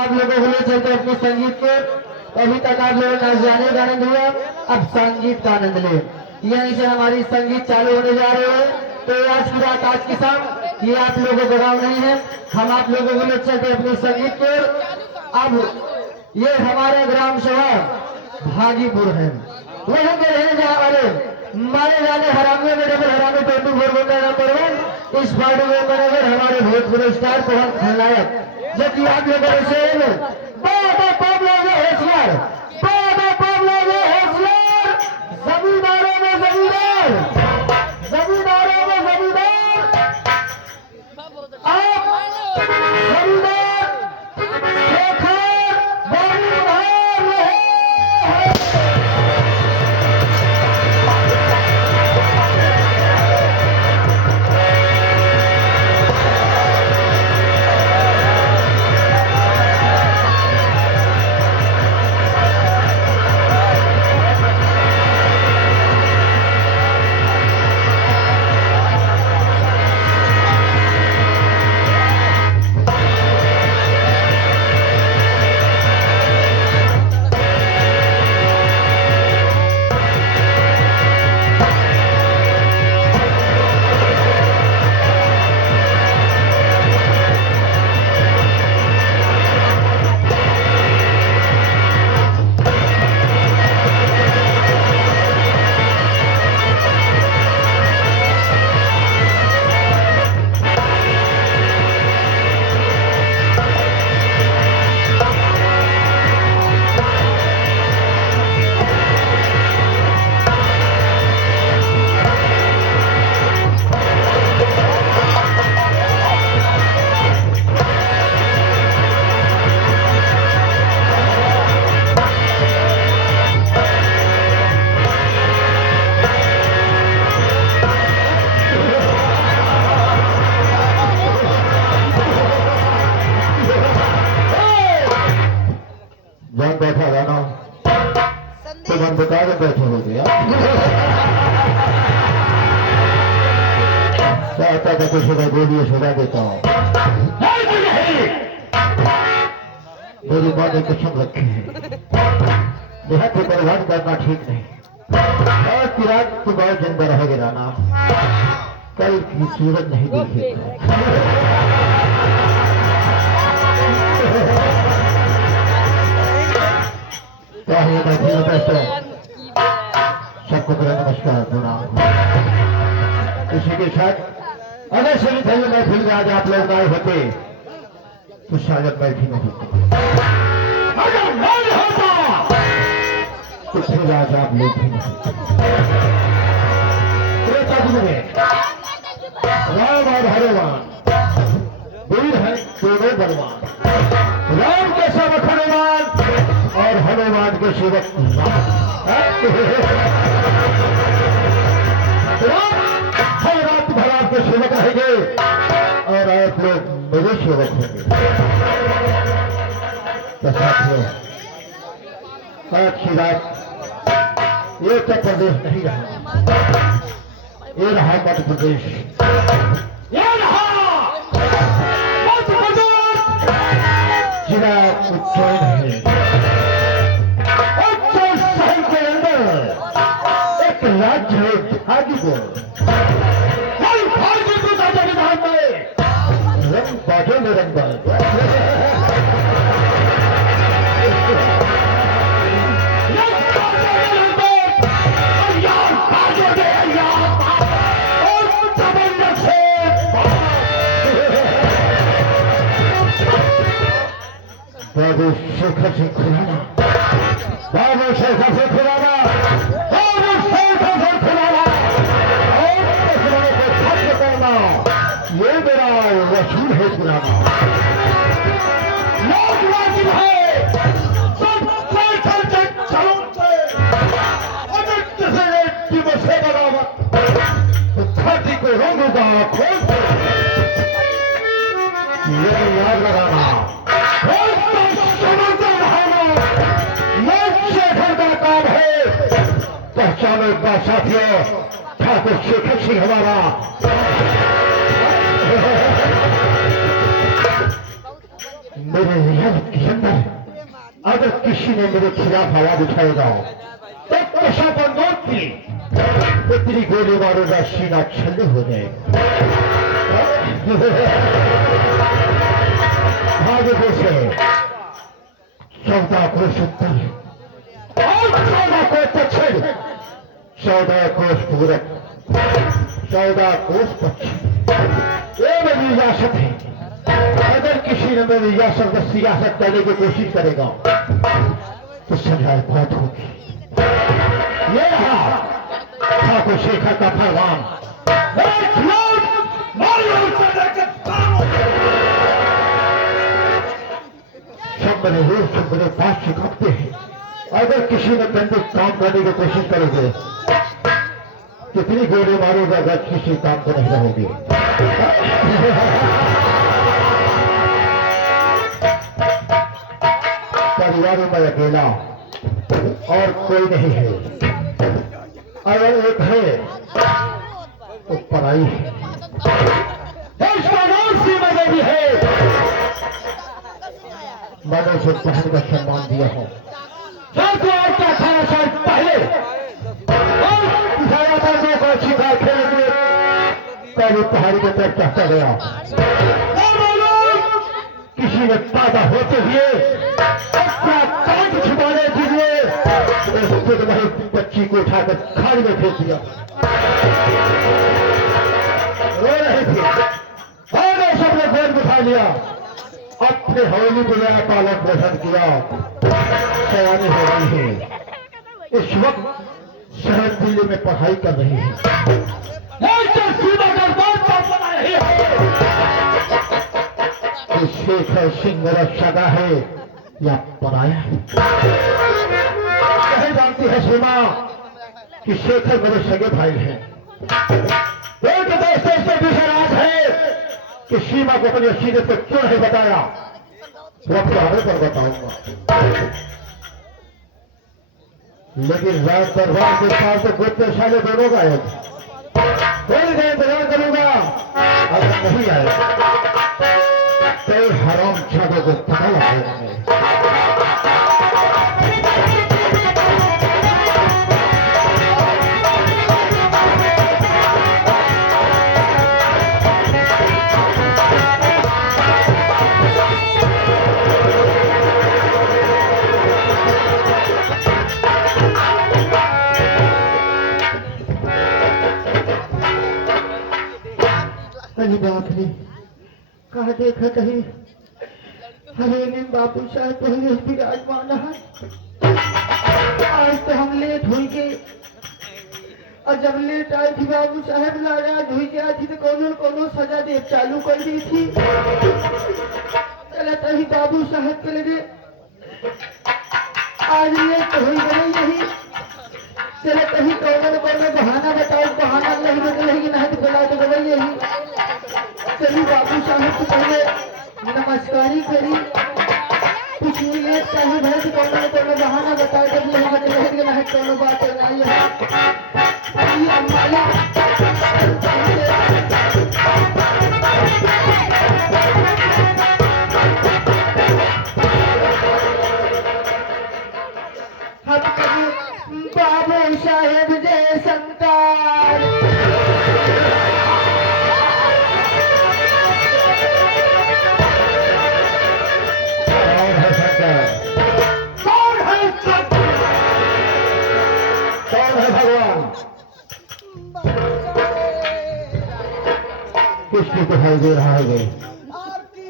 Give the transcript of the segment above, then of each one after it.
आप लोगों को ले चलते अपने संगीत के। अभी तक आप लोगों ने जाने का आनंद हुआ, अब संगीत का आनंद ले। यहीं से हमारी संगीत चालू होने जा रहे हैं। तो आज की रात, आज की शाम ये आप लोगों को गाँव नहीं है, हम आप लोगों को ले चलते अपने संगीत के। अब ये हमारा ग्राम सभा भागीपुर है, वहीं के रहने जाने वाले मारे जाने हरामियों में डबल हरामी 24 नंबर 1 इस पार्टी में मैनेजर हमारे भोजपुर स्टार पवन खलनायक, जबकि आप लोगों से जमींदारों में जमींदार, जमींदारों में जमींदार, आप जमींदार शेखर बलिहार रहे। बैठा रहना तो मन बता के बैठे हो गया चाहता था कुछ सुधा बोलिए सुधा देता हूँ। मेरी माँ ने कसम रखी है, देहात को बर्बाद करना ठीक नहीं। और की रात तो बहुत जिंदा रहेगा राना, कल की सूरत नहीं देखेगा। सबको मेरा नमस्कार प्रणाम। इसी के साथ अगर सभी धर्म महफिल में आज आप लोग आए होते तो शायद बैठी न होती, अगर नहीं होता तो फिर आज आप लोग भी नहीं होते। राम और हनुमान वीर है दोनों बलवान, राम के सेवक हनुमान और हनुमान के सेवक हर रात भर आपके सेवक रहेंगे और आप लोग मेरे सेवक होंगे। आज की रात ये उत्तर प्रदेश नहीं रहा, ये रहा मध्य प्रदेश, ये रहा मध्य प्रदेश जिला उज्जैन है। राज्य है भागीपुर, भागीपुर का संविधान में रंग बाजो में रंग बाबू शेखर सिंह खुराना, बाबू शेखर सिंह खुराना, ये मेरा रसूल है पुराना, लोग वाजिब है अगर किसी टीमों से बरामद तो धरती को रंगूंगा खोल ये याद लगाना, शेखर का काम है। पहचानो का साथियों, ठाकुर शेखर सिंह हमारा मेरे अगर किसी ने मेरे खिलाफ आवाज उठाएगा तो कशा बंदूक की इतनी गोली मारूंगा सीना छल्ले हो जाए। भाग्य से 14 कोस उत्तर और 14 कोस दक्षिण, 14 कोस पूरब, 14 कोस पश्चिम, ये मेरी रियासत है। अगर किसी ने मेरी रियासत में सियासत करने की कोशिश करेगा तो सजा बहुत होगी। ये रहा ठाकुर शेखर का फरमान। सब मेरे पास सिखाते हैं अगर किसी ने बंदूक काम करने की कोशिश करोगे कितनी गोली मारोगा अगर किसी काम को नहीं रहोगे। परिवार में अकेला और कोई नहीं है, अगर एक है तो पराई है। मजे भी है, मैंने उसे पहन का सम्मान दिया है। क्या खाना शायद पहले खेलने कभी पहाड़ी के तरफ चढ़ता गया। किसी ने पैदा होते हुए छुपाने के लिए बच्ची को उठाकर खाड़ी में फेंक दिया। रो रहे थे और सबने गोद उठा लिया, अपने हवेली को नया पालन पोषण किया। सयानी हो रही है, इस वक्त शहर दिल्ली में पढ़ाई कर रही है। शेखर सिंह मेरा सगा है या पराया है? कहीं जानती है सीमा कि शेखर मेरे सगे भाई हैं। एक दोस्त से दूसरा राज है कि सीमा को अपनी सीधे से क्यों नहीं बताया, वक्त आने पर बताऊंगा। लेकिन रात दरबार के पास तो गुप्त साले दोनों गायब। कोई मैं इंतजार करूंगा, अगर नहीं आएगा तो हराम छादों को पता लगेगा। बाप ने कहा देखा कहीं हरे ने बाबू साहब पहले विराजमान है। आज तो हम लेट हुई गए और जब लेट आई थी बाबू साहब नाराज हुई गया थी तो कोनो सजा दे चालू कर दी थी। चला तभी बाबू साहब के लगे आज लेट हुई गई नहीं। चला कहीं कोनो बहाना बताओ, बहाना नहीं बदलेगी नहीं तो बोला तो गई यही। चलिए बाबू साहब को पहले नमस्कारी करी, कुछ लेट चाहे भर कोनो बहाना बता जब नहीं बदलेगी नहीं कोनो बात नहीं है। बाबू साहेब जय संतान। किसकी दिखाई दे रहा है? आपकी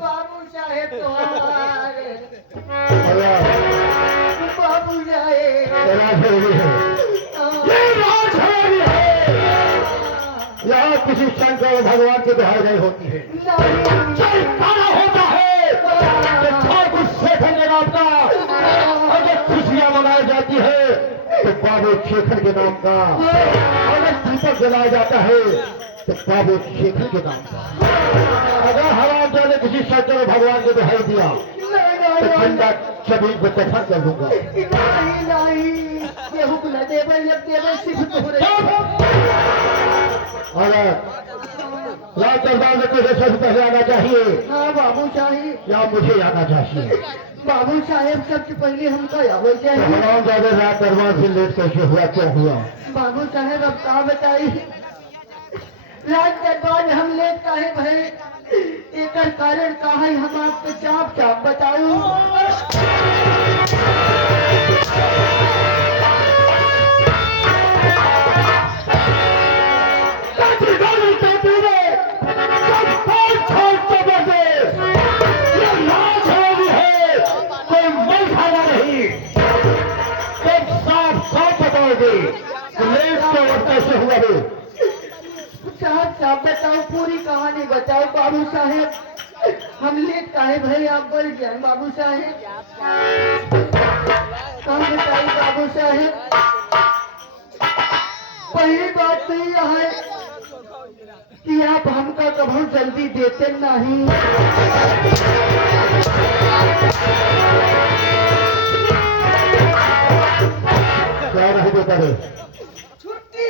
बाबू साहेब तो बाबू साहेब यहाँ किसी शंकर भगवान की दुहाई नहीं होती है। होता है अगर खुशियां मनाई जाती है तो बाबू शेखर के नाम का, अगर दीपक जलाया जाता है तो बाबू शेखर के नाम का। अगर हराम ने किसी शंकर भगवान को दुहाई दिया तो ठंडा जमीन को दफन कर दूंगा। और राज दरबार में तुझे सबसे पहले आना चाहिए हाँ बाबू साहेब, या मुझे आना चाहिए? बाबू साहेब सबसे पहले हमको आवे तो चाहिए। हराम ज्यादा रात दरबार से लेट कैसे हुआ, क्या हुआ? बाबू साहेब अब का बताई, राज दरबार हम लेट का है भाई, एक कारण का है, हम आपको चाप चाप बताऊं। कैसे हुआ रे? चाप चाप बताओ, पूरी कहानी बताओ बाबू साहेब, हम लेट का है भाई, आप बोल जाए बाबू साहेब। कहाँ बताइए बाबू साहेब, पहली बात तो यह है कि आप हमका कभी जल्दी देते नहीं। क्या नहीं देता रे? छुट्टी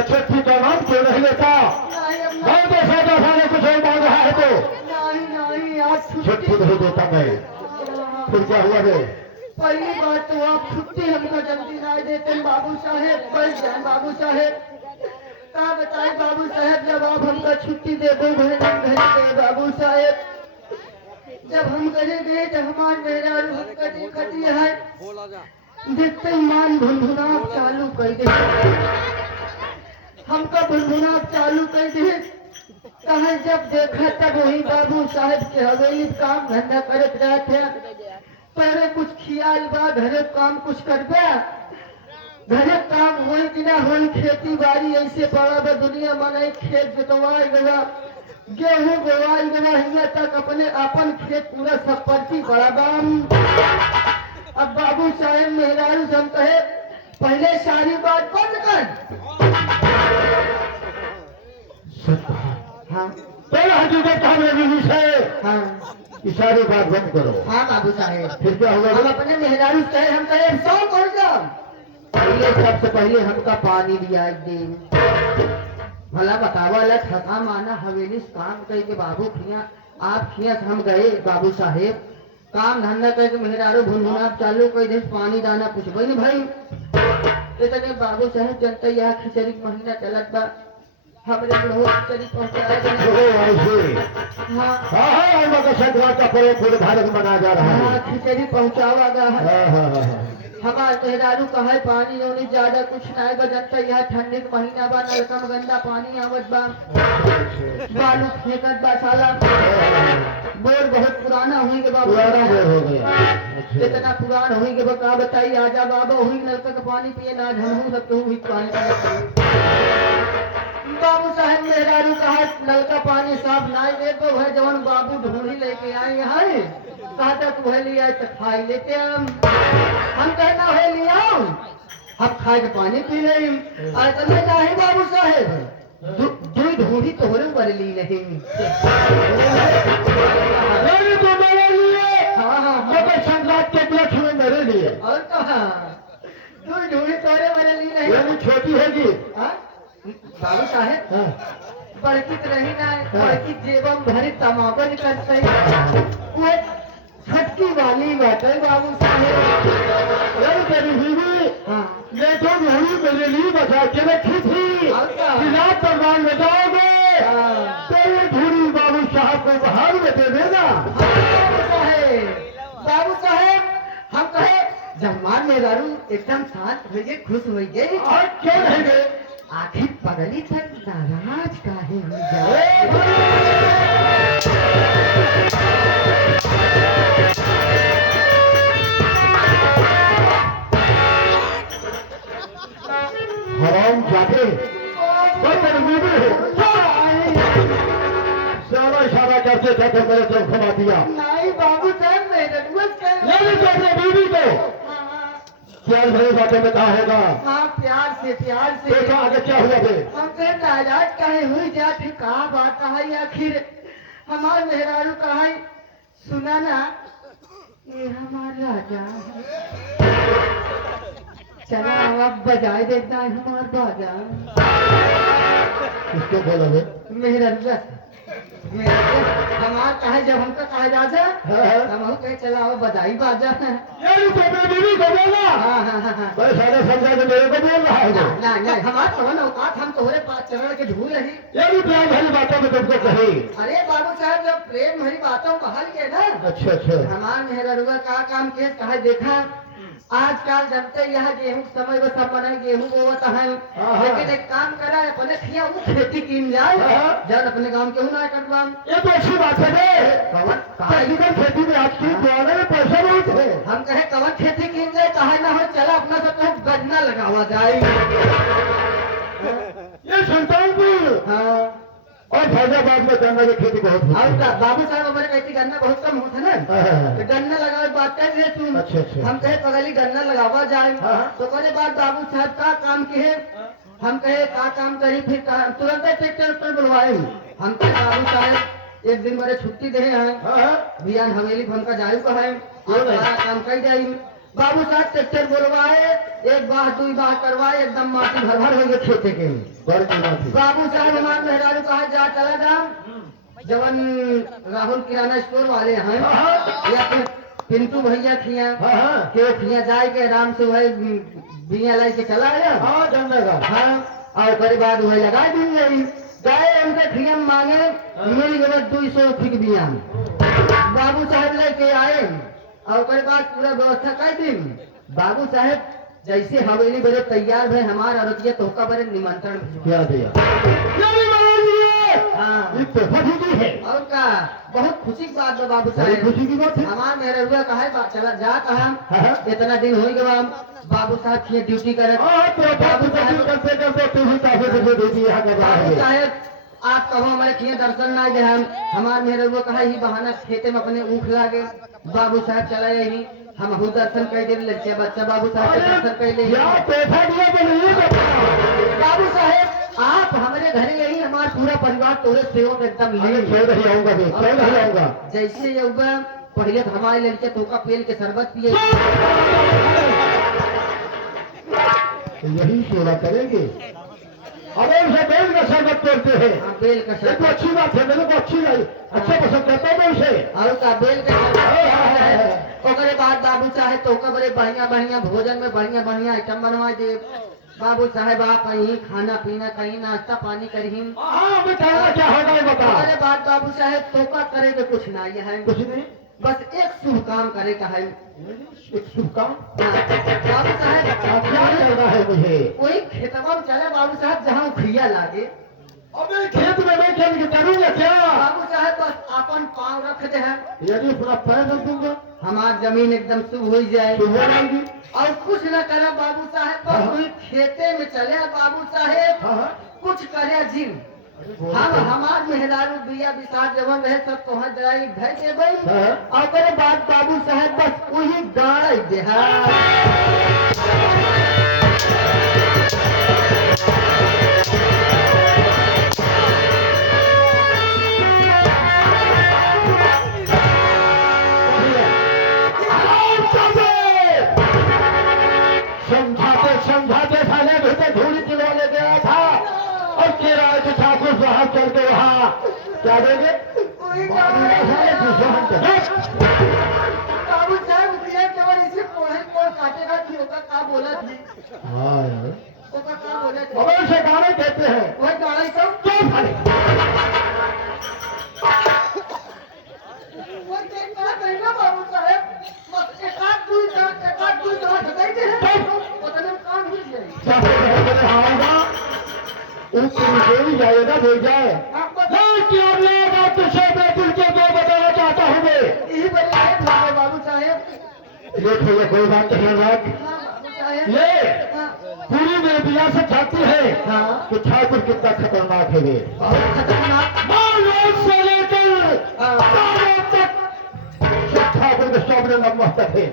छुट्टी का नाम क्यों नहीं लेता? नहीं, अब मैं तो सादा सारे कुछ और मांग रहा है तो नहीं नहीं, आप छुट्टी छुट्टी। नहीं देता मैं। फिर क्या हुआ रे? पहली बात तो आप छुट्टी हमको जल्दी नहीं देते बाबू साहेब, बस जाए बाबू साहेब। क्या बताए बाबू साहेब, जब आप हमको छुट्टी दे दो घर गए बाबू साहेब, जब हम घरे गए तो हमारे मेरा कटी कटी है, देखते ही मान भुनभुनाप चालू कर दे, हमको भुनभुनाप चालू कर दे। कहा जब देखा तब वही बाबू साहेब के हवेली काम धंधा करत रहे थे, पहले कुछ खियाल बा, घरे काम कुछ करबे, घरे काम होई कि ना होई, खेती बाड़ी ऐसे बड़ा बा दुनिया मनाई, खेत जोतवाई गया, गेहूं बोवाई गया, हिया तक अपने अपन खेत पूरा सब परती बड़ा बाम। अब बाबू साहेब मेहरारू से हम कहे पहले सारी बात बंद कर। सच कहा। हाँ तेरा हकीकत कहा मेरी बीवी से? हाँ ये सारी बात बंद करो। हाँ बाबू साहेब, फिर क्या हुआ हम रे? अपने मेहरारू से कहे, हम कहे सौ कर जाओ, पहले सबसे पहले हमका पानी दिया दे, भला बतावा ला थका माना हवेली से काम करके बाबू खिया, आप खिया से हम गए बाबू साहेब, काम धंधा करके मेहरारू भुनभुना चालू कर दे, पानी दाना कुछ नहीं भाई। इतने बाबू साहेब जनता यहाँ खिचड़ी के महीना चलत बा, हमरे बहुत खिचड़ी पहुँचाया। ऐसे हाँ हाँ मकर संक्रांति का पर्व पूरे भारत में मनाया जा रहा हाँ, है। खिचड़ी पहुँचावा गया है। हाँ। हमारे मेहरारू का है पानी होनी ज्यादा कुछ नहीं बा, जनता यहाँ ठंडी के महीना बा, नलका में गंदा पानी आवत बा, बालू फेंकत बा साला, बोर बहुत पुराना हुई के बाबू, पुराना बोर हो गया। इतना पुराना हुई के बता बताइए, आजा बाबा हुई नलका का पानी पिए ना, झमू सकते हुई पानी पिए। बाबू साहब मेहरारू का है नलका पानी साफ नहीं दे तो है, जवन बाबू ढूंढी लेके आए हैं, कहता तू है लिया तो खाई लेते हम कहना है लिया, हम खाए के पानी पी ले, आज तो मैं नहीं बाबू साहेब, दो ढूंढी तो होने पर ली नहीं। मेरे तो मेरे लिए, हाँ हाँ मकर संक्रांति के उपलक्ष्य में मेरे लिए, और कहा दो ढूंढी तोरे मेरे ली नहीं। ये भी छोटी होगी। हाँ? बाबू साहेब हाँ। बड़की तो रही ना, बड़की जेबम भरी तमाकन करते, वो छटकी वाली बात है बाबू साहेब। अरे तेरी बीवी हाँ ये तो नहीं मेरे लिए बचा के रखी थी, और क्या? खिलाफ परवान में जाओगे हाँ। तो ये धूरी बाबू साहब को बाहर में दे देना। बाबू साहेब हम कहे जम्मान मेहरारू एकदम शांत हो गए, खुश हो गए, और क्यों नहीं गए? आखिर पगली तक नाराज काहे हो जाए। हराम जाते सारा इशारा करते थे तो मेरे तरफ घुमा दिया। नहीं बाबू साहब मेहरारू लेकिन तो अपने बीवी को प्यार भरी बातों में कहा होगा। हाँ प्यार से देखा आगे क्या हुआ फिर? हम कहे नाराज काहे हुई जाती, कहा बात है आखिर हमारे मेहरारू कहा सुना ना, ये हमारा राजा है। चला अब बजाए देता है हमार बाजा किसको बोलोगे? मेरा रस हमार कहे जब हमका कहे राजा हम कहे चला अब बजाई बाजा यार तो मैं बीवी को बोला। हाँ मैं सारे समझा के मेरे को बोल रहा है वो। नहीं हमार कौन औकात हम तोहरे पास चरण के ढूंढ रही यार ये प्यार भरी बातों में तुमको कही। अरे बाबू साहब जब प्रेम भरी बातों कहल के ना अच्छा अच्छा हमार मेहरुआ का काम के कहे देखा आजकल जनते यहाँ गेहूं के समय बस अपने गेहूं बोवत है लेकिन एक काम करा अपने खिया वो खेती कीन जाए जब अपने गांव केहू ना करवा ये तो अच्छी बात है रे। खेती में आज की दुआने में पैसा बहुत है। हम कहे कवन खेती कीन जाए कहे ना हो चला अपना सब कहे गन्ना लगावा जाए ये सुल्तानपुर हाँ और फैजाबाद में गन्ना की खेती बहुत और होती है। बाबू साहब हमारे कहती गन्ना बहुत कम होता है ना तो गन्ना लगावे बात कर रहे तुम अच्छा। हम कहे पगली गन्ना लगावा जाए तो करे बाद बाबू साहब का काम किए हम कहे का काम करी फिर तुरंत ट्रैक्टर पर बुलवाए हम कहे बाबू साहब एक दिन मेरे छुट्टी दे हैं बियान हवेली हमका जायु का है और सारा काम कर जाई बाबू साहब ट्रैक्टर बुलवाए एक बार दुई बार करवाए एकदम माटी भर भर हो गए खेते के बाबू साहब हमारे मेहरारू कहा जा चला जा जवन राहुल किराना स्टोर वाले हैं या फिर पिंटू भैया खिया के खिया जाए के आराम से वही बिया लाई के चला गया गन्ना का हाँ और करे बाद वही लगा दी गई गए उनके खिया मांगे मिल गए 200 फिक बिया बाबू साहब लेके आए और करे बाद पूरा व्यवस्था कर दी बाबू साहब जैसे हवेली बड़े तैयार भे हमारा औरतिया तोहका बड़े निमंत्रण क्या दिया हाँ खुशी है और का बहुत खुशी की बात है बाबू बड़ी साहब खुशी की बात है। हमार मेरे हुआ कहा है चला जा कहा हाँ। इतना दिन हो गया बाबू साहब की ड्यूटी करे तो बाबू साहब करते करते तू भी काफी से दे दी यहाँ का बाबू साहब आप कहो हमारे किए दर्शन ना दे हम हमार मेरे हुआ कहा ही बहाना खेते में अपने ऊख लागे बाबू साहब चला यही हम हूँ दर्शन कर दे लड़के बच्चा बाबू साहब के दर्शन कर ले पैसा दिया तो नहीं बाबू साहब आप हमारे घर यही हमारा पूरा परिवार तोरे सेवक एकदम ले खेल नहीं आऊंगा खेल नहीं आऊंगा जैसे युवा पहले तो हमारे लड़के तोका पेल के शरबत पिए यही सेवा करेंगे। अरे उसे बेल का शरबत तोड़ते हैं। हाँ, बेल का ये तो शरबत अच्छी बात है मेरे को अच्छी लगी अच्छा पसंद करता हूँ मैं उसे। और का बेल का शरबत ओकरे बाद बाबू चाहे तोका बड़े बढ़िया बढ़िया भोजन में बढ़िया बढ़िया आइटम बनवा दे बाबू साहब आप कहीं खाना पीना कहीं नाश्ता पानी करी हाँ बताना क्या होगा ये बता। ओकरे बाद बाबू साहब तोका करे के कुछ नहीं है कुछ नहीं बस एक शुभ काम करे का है एक शुभ काम बाबू साहब क्या करना है मुझे। कोई खेतवा में चले बाबू साहब जहाँ उखिया लागे अबे खेत में मैं खेल के करूंगा क्या। बाबू साहब बस अपन पाँव रख दे हैं यदि पूरा पैर रख दूंगा हमार जमीन एकदम शुभ हो जाए तो हो जाएगी। और कुछ न करे बाबू साहब बस वही खेते में चले बाबू साहब हाँ हाँ कुछ करे जिन हम हमार मेहरारू बिया विसार जवन रहे सब तोहर जराई घर के बई हाँ। और करे बात बाबू साहब बस वही गाड़ दे समझाते समझाते साले भीतर धूल चिलवाने गया था और केरा के ठाकुर साहब चल के वहाँ क्या देंगे बाबू साहब बिया केवल इसे पोहे को काटेगा कि ओका का बोला थी हाँ यार ओका का बोला थी अब ऐसे गाने कहते हैं वही गाड़ी सब क्या फाले वो देखना कहना बाबू साहब बस एकाध दुई दवा ढकाई दे उतने में काम हो जाए आऊंगा जाएगा दे जाए तुझे मैं तुझे दो बताना चाहता हूँ मैं यही बड़ी है बाबू साहब देखो ये कोई बात नहीं है बात बाबू साहब ये पूरी मेरे बिया से छाती है हाँ। कि ठाकुर कितना खतरनाक है ये बहुत खतरनाक मानव से लेकर तारों तक सब ठाकुर के सामने नतमस्तक है।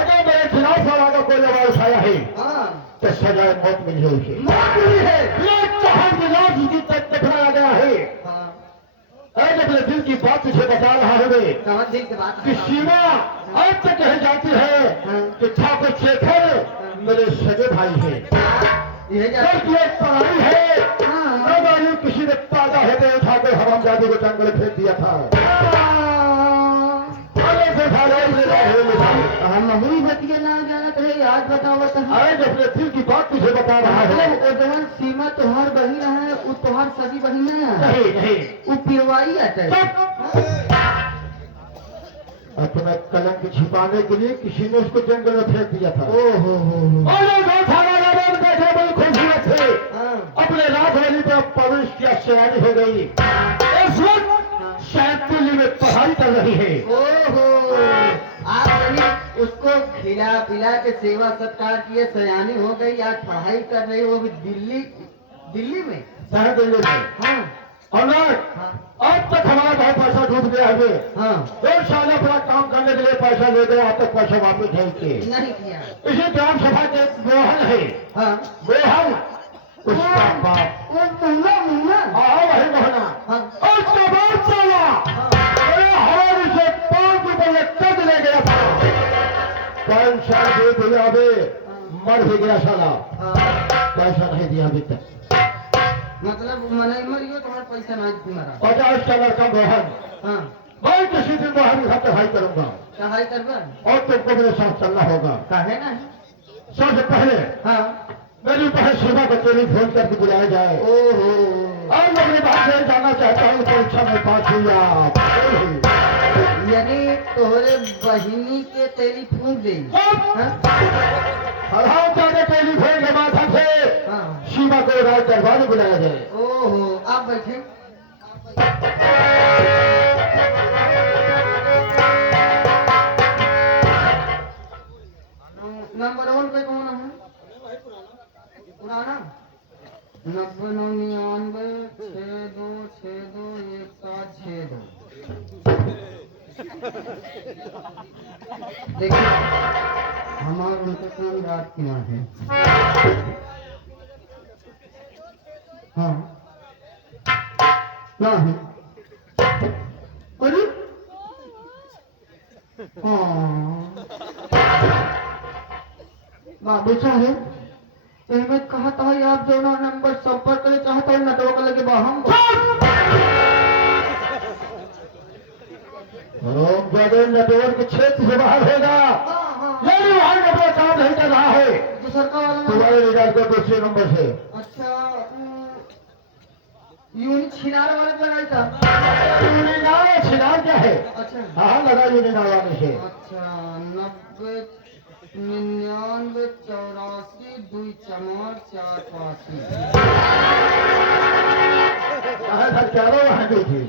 अगर मेरे खिलाफ वाला कोई आवाज उठाया है हाँ तो सजाए मौत मिली है उसे। मौत मिली है ये चाहे मिलाज की तक दिखाया गया है हाँ ऐसे अपने दिल की बात बात तुझे बता रहा हूँ मैं कौन दिन की बात कि सीमा आज तक कही जाती है कि ठाकुर शेखर मेरे सगे भाई है, ये जा बल्कि एक पढ़ाई है। न मालूम किसी ने पैदा होते ठाकुर हरामजादी को जंगल फेंक दिया था। अरे से भाई से हम हुई बतिया ना जाना तो याद बताओ तो अरे अपने दिल की बात तुझे बता रहा है। मतलब वो जवान सीमा तोहार बहिन है, वो तोहार सगी बहिन है, नहीं नहीं, वो पिरवाई आते अपना कलंक छिपाने के लिए किसी ने उसको जंगल में फेंक दिया था। ओहो अरे बैठे बड़ी खूबसूरत थे, अपने रात वाली पर प्रवेश किया, सयानी हो गई, इस वक्त शायद दिल्ली में पढ़ाई कर रही है। ओहो आप यानी उसको खिला पिला के सेवा सत्कार किए, सयानी हो गई, आज पढ़ाई कर रही, वो भी दिल्ली में। शहर दिल्ली में। हाँ और ना हाँ अब तक हमारा बहुत पैसा डूब गया है। हाँ 2 साल अपना काम करने के लिए पैसा ले गया, अब तक पैसा वापस नहीं किए। नहीं किया। इसी ग्राम सभा के मोहन है, हाँ मोहन उसका बाप। वो मुन्ना हाँ वही मोहना, हाँ और उसका बाप चला, अरे हमारे से 5 रुपये कद ले गया था, 5 साल दे दिया, अबे मर भी गया साला, हाँ पैसा नहीं दिया अभी तक। मतलब मनाई मरियो तुम्हारा पैसा नहीं तुम्हारा। 50 का लड़का मोहन, हाँ मैं किसी दिन मोहन घर पढ़ाई करूंगा पढ़ाई करवा और तुमको मेरे साथ चलना होगा। काहे ना। सबसे पहले हाँ मेरी बहन सीमा को टेलीफोन करके बुलाया जाए। ओहो और मैं अपने बात से जाना चाहता हूँ, परीक्षा में 5 हुई आप। यानी तोहरे बहिनी के टेलीफोन दे। हराम जाने टेलीफोन के माध्यम से हाँ सीमा को राय दरबार में बुलाया जाए। ओहो आप बैठे। नंबर 1 पे कौन है? पुराना 909962621762। देखिए हमारे उनके काम रात की ना है। हाँ ना है। अरे हाँ बाबू साहेब मैं कहा था आप जो ना नंबर संपर्क करे चाहता हूँ नटवा के लगे बाहम नेटवर्क के क्षेत्र से बाहर होगा, लेकिन वहाँ नेटवर्क काम नहीं कर रहा है। जो सरकार वाला तुम्हारे रिजल्ट को दूसरे नंबर से। अच्छा यूं छिनार वाले बनाई था। छिनार क्या है? अच्छा हाँ लगा यूनियन आवाने से। अच्छा 90 99 84 2 4 4 चारों वहाँ गई थी।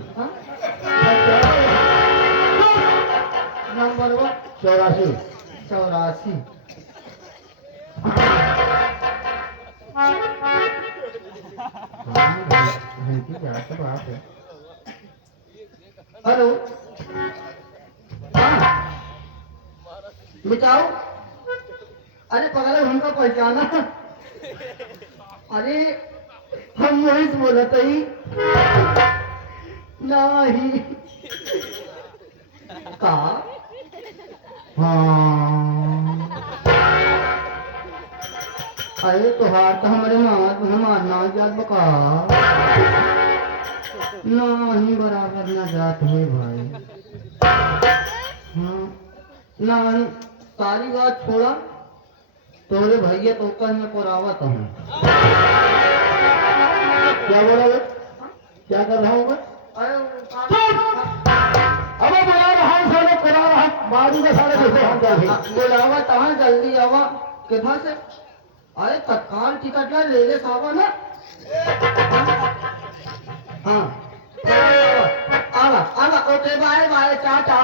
नंबर 84 84। हेलो बिताओ। अरे पगला हमको पहचाना। अरे हम वही बोला था ही नहीं का। हाँ अरे तुहार तो हमारे मारना याद बका नहीं बराबर ना जात है भाई। हाँ नहीं सारी बात छोड़ा, तोरे भैया तो कह में पुरावत हूँ। क्या बोला बे? क्या कर रहा हूँ मैं? अब बुला रहा हूँ, साले बुला रहा हूँ, मारू का साले दूसरे हम जाएंगे। बुलावा तहाँ जल्दी आवा किधर से? अरे तत्काल टिकट ले ले सावा ना। हाँ आवा आवा ओके बाय बाय टाटा।